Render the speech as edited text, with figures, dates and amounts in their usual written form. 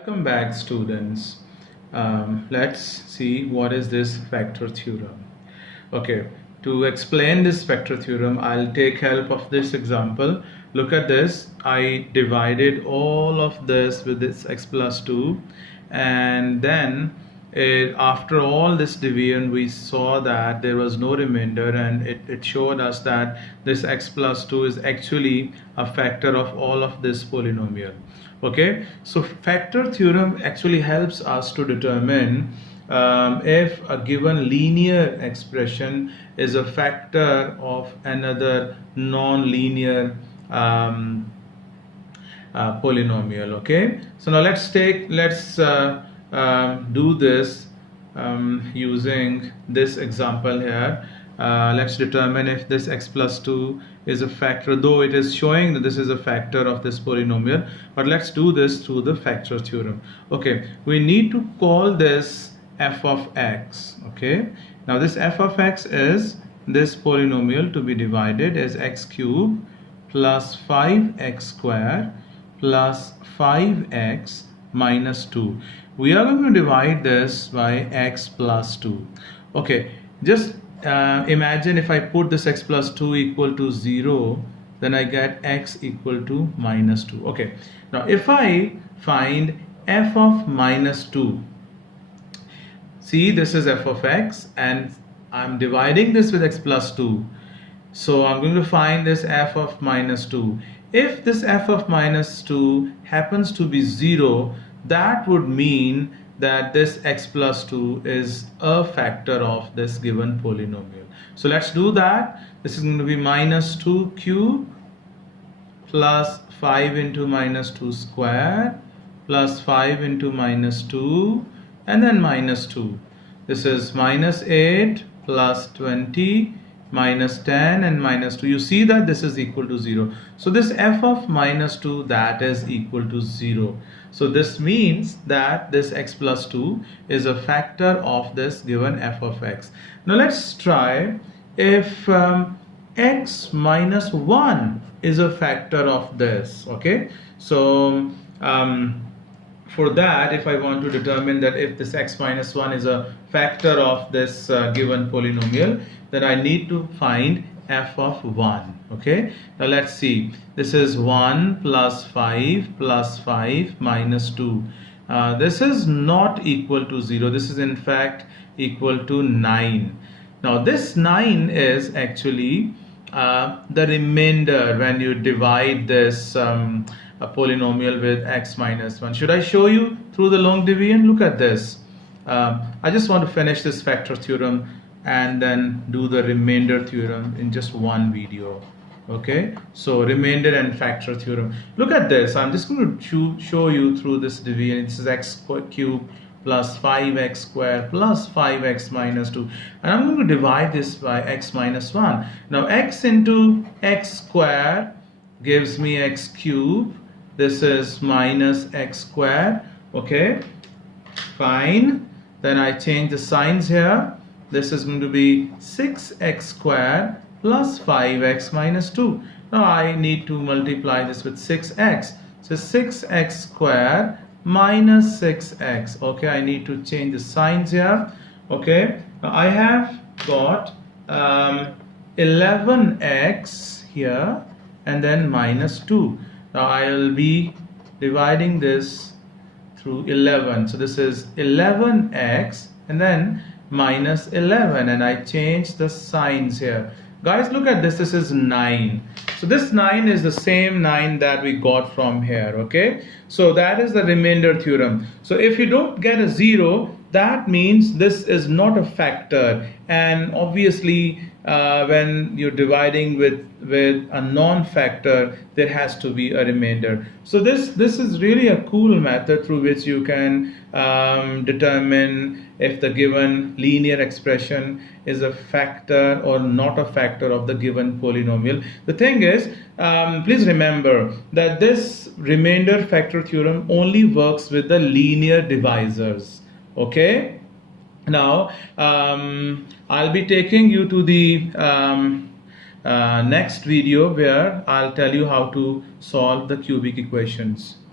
Welcome back, students. Let's see what is this factor theorem. Okay, to explain this factor theorem, I'll take help of this example. Look at this. I divided all of this with this x plus 2, and then after all this division, we saw that there was no remainder, and it showed us that this x plus 2 is actually a factor of all of this polynomial. Okay, so factor theorem actually helps us to determine if a given linear expression is a factor of another non-linear polynomial. Okay, so now let's do this using this example here. Let's determine if this x plus 2 is a factor, though it is showing that this is a factor of this polynomial, but let's do this through the factor theorem. Okay, we need to call this f of x. Okay, now this f of x is this polynomial to be divided as x cubed plus 5x square plus 5x minus 2. We are going to divide this by x plus 2. Okay, just imagine if I put this x plus 2 equal to 0, then I get x equal to minus 2. Okay, now if I find f of minus 2, see, this is f of x and I'm dividing this with x plus 2, so I'm going to find this f of minus 2. If this f of minus 2 happens to be 0, that would mean that this x plus 2 is a factor of this given polynomial. So let's do that. This is going to be minus 2 cube plus 5 into minus 2 square plus 5 into minus 2 and then minus 2. This is minus 8 plus 20 minus 10 and minus 2. You see that this is equal to 0. So this f of minus 2, that is equal to 0. So this means that this x plus 2 is a factor of this given f of x. Now let's try if x minus 1 is a factor of this. Okay, so for that, if I want to determine that if this x minus 1 is a factor of this given polynomial, then I need to find f of 1. Okay, now let's see. This is 1 plus 5 plus 5 minus 2. This is not equal to 0. This is in fact equal to 9. Now this 9 is actually the remainder when you divide this a polynomial with x minus 1. Should I show you through the long division? Look at this. I just want to finish this factor theorem and then do the remainder theorem in just one video. Okay, so remainder and factor theorem. Look at this. I'm just going to show you through this division. This is x cubed plus 5x square plus 5x minus 2, and I'm going to divide this by x minus 1. Now x into x square gives me x cubed. This is minus x square. Okay, fine. Then I change the signs here. This is going to be 6x square plus 5x minus 2. Now I need to multiply this with 6x. So 6x square minus 6x. Okay, I need to change the signs here. Okay, now I have got 11x here and then minus 2. Now I will be dividing this through 11. So this is 11x and then minus 11, and I change the signs here. Guys, look at this. This is 9. So this 9 is the same 9 that we got from here. Okay, so that is the remainder theorem. So if you don't get a 0, that means this is not a factor, and obviously when you're dividing with a non-factor, there has to be a remainder. So this is really a cool method through which you can determine if the given linear expression is a factor or not a factor of the given polynomial. The thing is, please remember that this remainder factor theorem only works with the linear divisors. Okay, now I'll be taking you to the next video where I'll tell you how to solve the cubic equations.